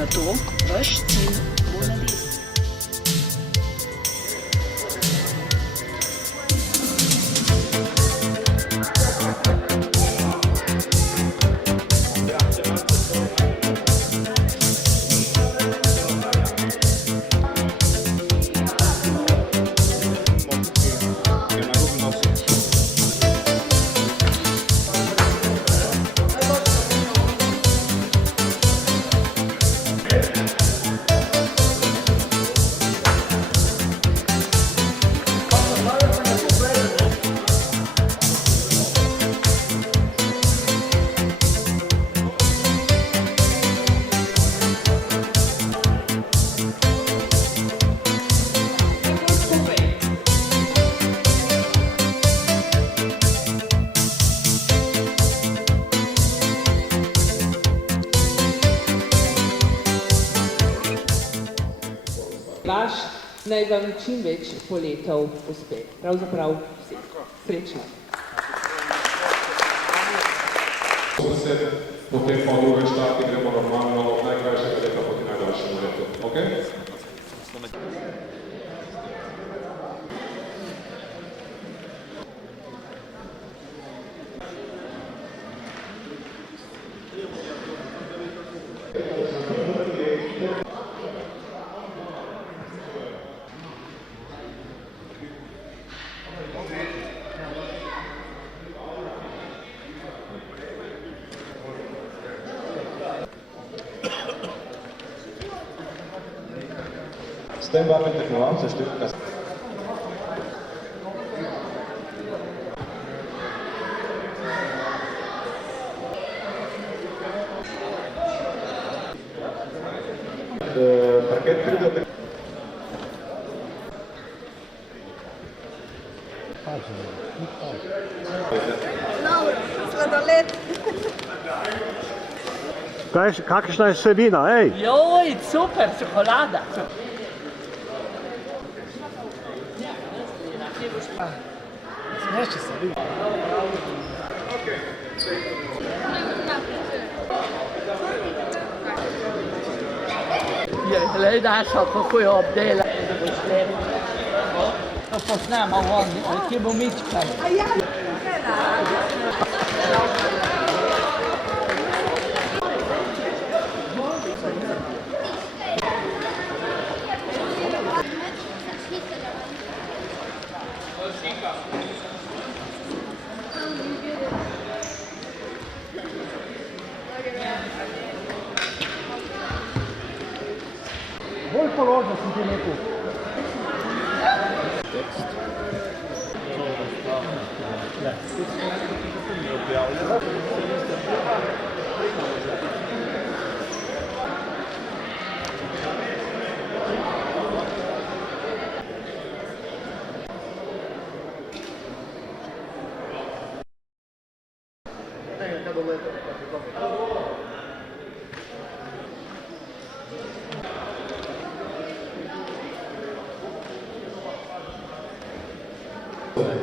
na to vaš cilj bo naredil. Vaš naj vam čim več poletov uspe. Pravzaprav vsi. Srečno. Potem pa druge štati gremo normalno od najkrajšega leta proti najdaljšemu letu. Okay? S tem barvnim tekmovancem številka parket pride od Sladoled. Kakšna je vsebina, ej? Joj, super, čokolada. Smeši se, vidi. Glej, Daša, kako jo obdela. To posnemo on, kje bo Mička. Bolj položno sem ti rekel.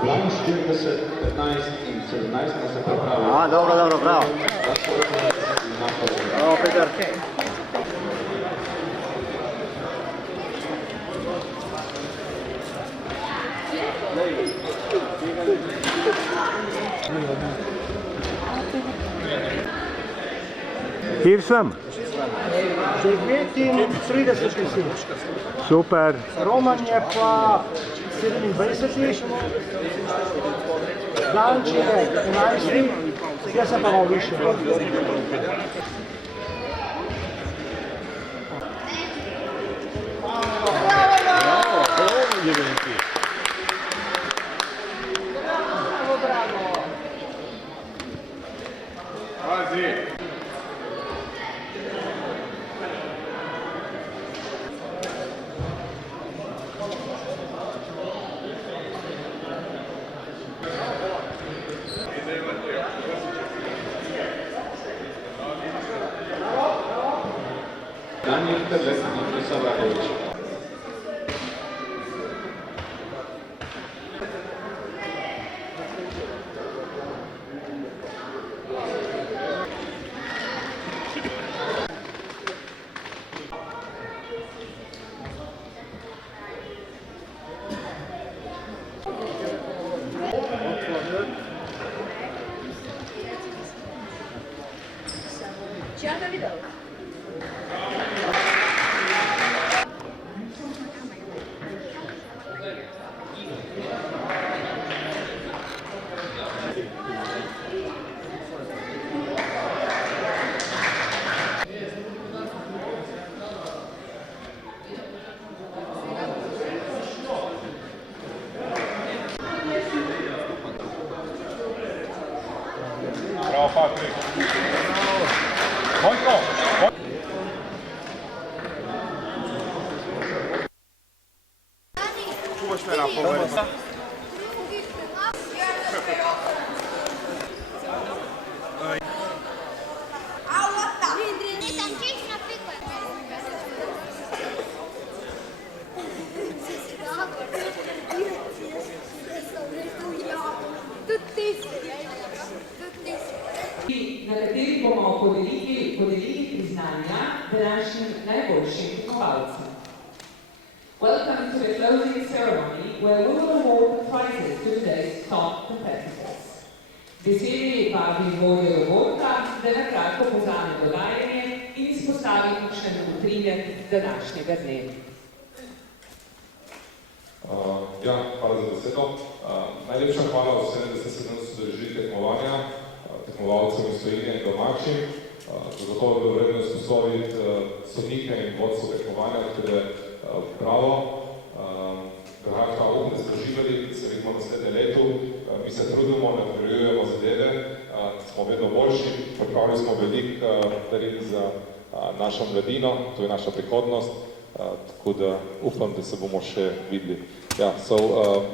Plan 40, 15 in 17 smo se pripravili. Dobro, bravo. Bravo, Peter. Kjer sem? 39 si. Super. Roman je pa 27, Danč je 11, jaz sem pa malo više. Daniel Terlek i Krysa Brachowicz. videl. Bravo, Patrik. Vojko! Čuvaš me na povrhu. Na kateri bomo podelili priznanja današnjim najboljšim tekmovalcem. Welcome to the closing ceremony where we will award prizes to today's top competitors. Veseli vabi vodjo dogodka, da na kratko povzame dogajanje in izpostavi ključne dogotrine današnjega dne. Hvala za besedo. Najlepša hvala vsem, da ste se danes udeležili tekmovanja, tekmovalcem iz Slovenije in domačim. Zagotovo je bilo vredno izpostaviti sodnike in vodstvo tekmovanja, ker je bravo. Hvala vam, da ste živeli, se vidimo naslednje letu. Mi se trudimo, napredujemo zadeve, smo vedno boljši, pripravili smo veliko teren za našo mladino, to je naša prihodnost, tako da upam, da se bomo še videli. So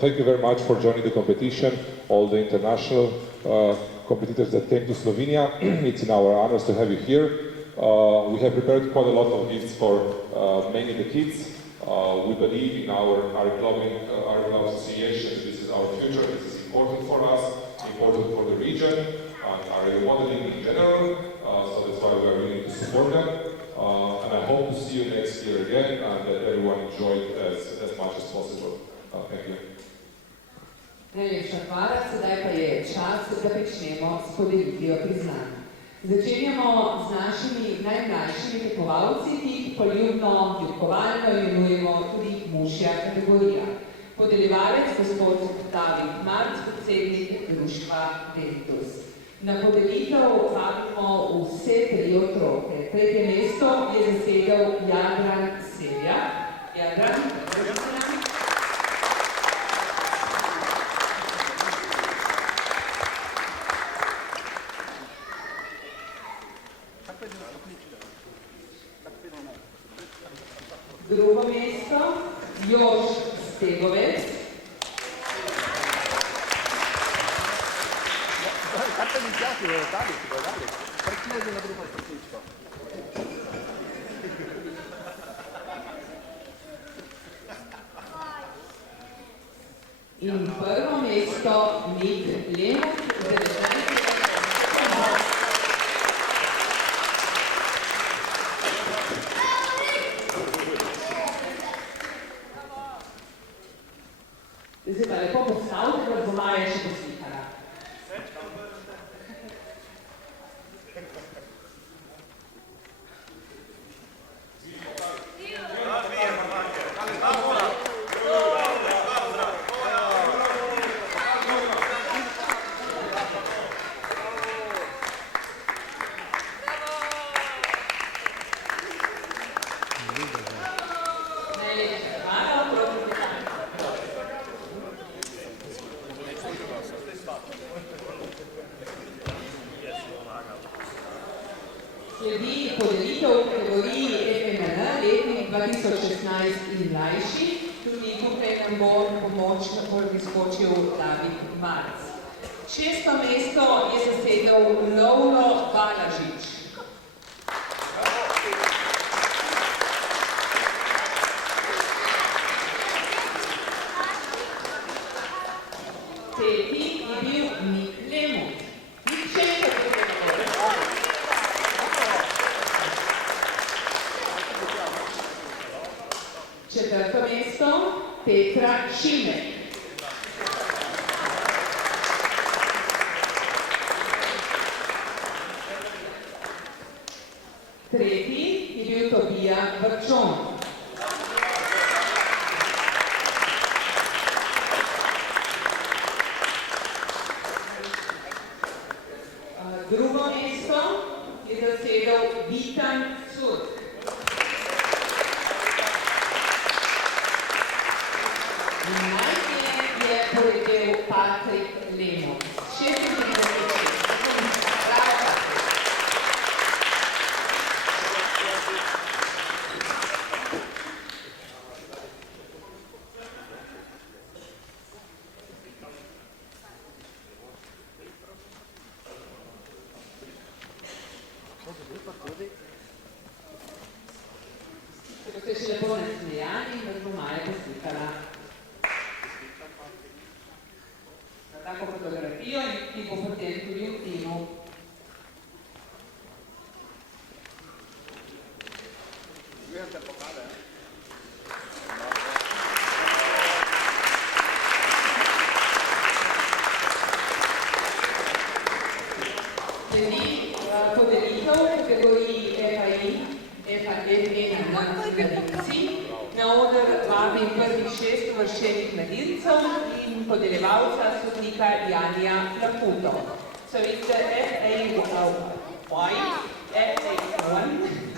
thank you very much for joining the competition, all the international competitors that came to Slovenia. It's in our honors to have you here. We have prepared quite a lot of gifts for mainly the kids. We believe in our club association. This is our future. This is important for us, important for the region, and our modeling in general. So that's why we are willing to support them. And I hope to see you next year again, and that everyone enjoyed as much as possible. Thank you. Najlepša hvala, sedaj pa je čas, da pričnemo s podelitvijo priznanj. Začenjamo z našimi najmlajšimi tekmovalci, ki jih poljubno, ljubkovalno imenujemo tudi mužja kategorija. Podeljevalec gospod David Marc, predsednik društva Ventus. Na podelitev vabimo vse 3 otroke. Tretje mesto je zasedel Jadran Selja. Jadran, drugo mesto, Jož Stegovec. In prvo mesto, Nik Lemov, zdaj pa lepo postavite, da bo Maja še poslikala. Sledi podelitev v kategoriji FMN letnik 2016 in mlajši, tudi tukaj nam bo pomoč na prvi skočil David Marc. 6. mesto je zasedel Lovro Balažič. Peti je bil Nik Lemov. Nihče ne Četrto mesto, Petra Šimek. Brčon. Drugo mesto je zasedel Vitan Curk. Najprej je poredel Patrik Lemoc. 36. Če boste še lepo nasmejani, vas bo Maja poslikala na tako fotografijo in ki bo potem tudi v timu. Sledi podelitev v kategoriji FAI na mladinci. Na oder vabim prvih 6 uvrščenih mladincev in podeljevalca sodnika Janija Plahuto. So it's the FA1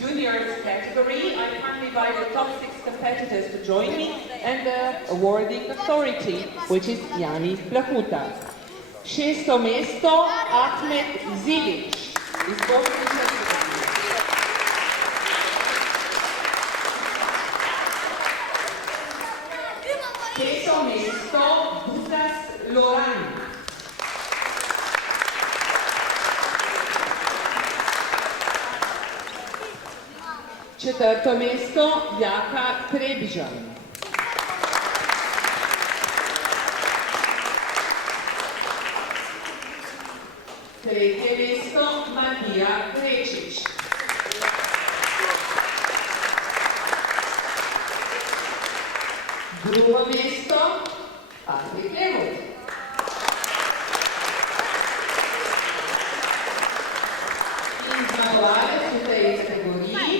juniors category. I kindly invite the top 6 competitors to join me and the awarding authority, which is Jani Plahuta. 6. mesto Ahmed Zilić iz Bosne in Hercegovine. 5. mesto Butas Loran. 4. mesto Jaka Trebžan. 3. mesto Matija Krečič. 2. mesto Patrik Lemoc. In zmagovalec v tej kategoriji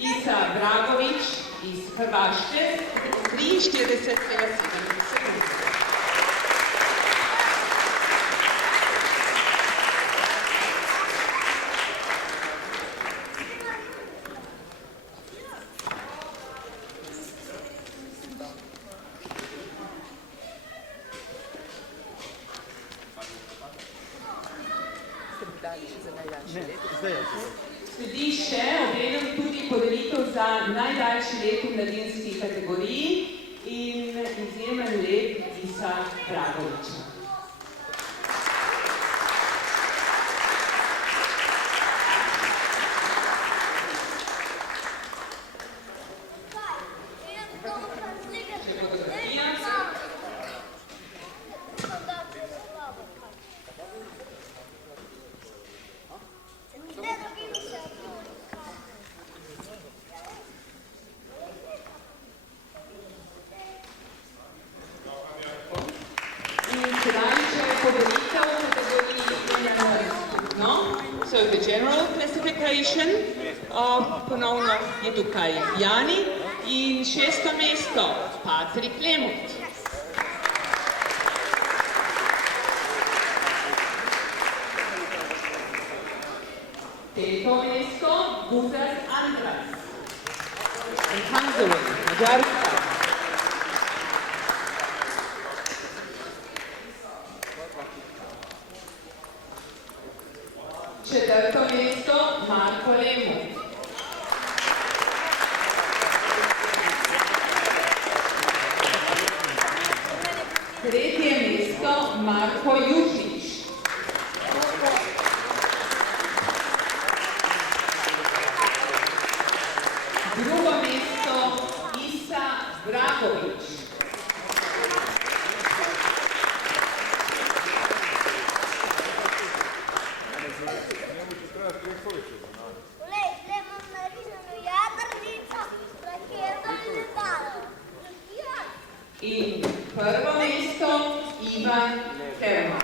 Isa Dragović iz Hrvaške, 43,7 sekund. Sledi še obenem tudi podelitev za najdaljši let v mladinski kategoriji in izjemen let Isa Dragovića. So the general classification, ponovno je tukaj Jani in 6. mesto Patrik Lemoc. Peto mesto Butas Andras in Hungary, Mađarska. 4. mesto Marko Lemoc. 3. mesto Marko Jušić. 2. mesto Isa Dragović. 1. mesto Ivan Terma.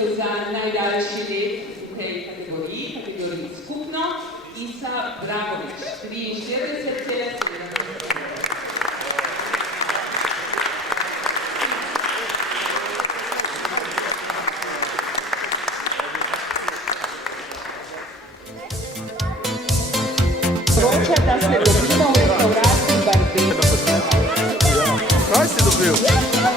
podelitev za najdaljši let v tej kategoriji skupno, Isa Bragovič, 43,7. Vroča, da ste dobili v restavraciji Barbie. Kaj si dobil?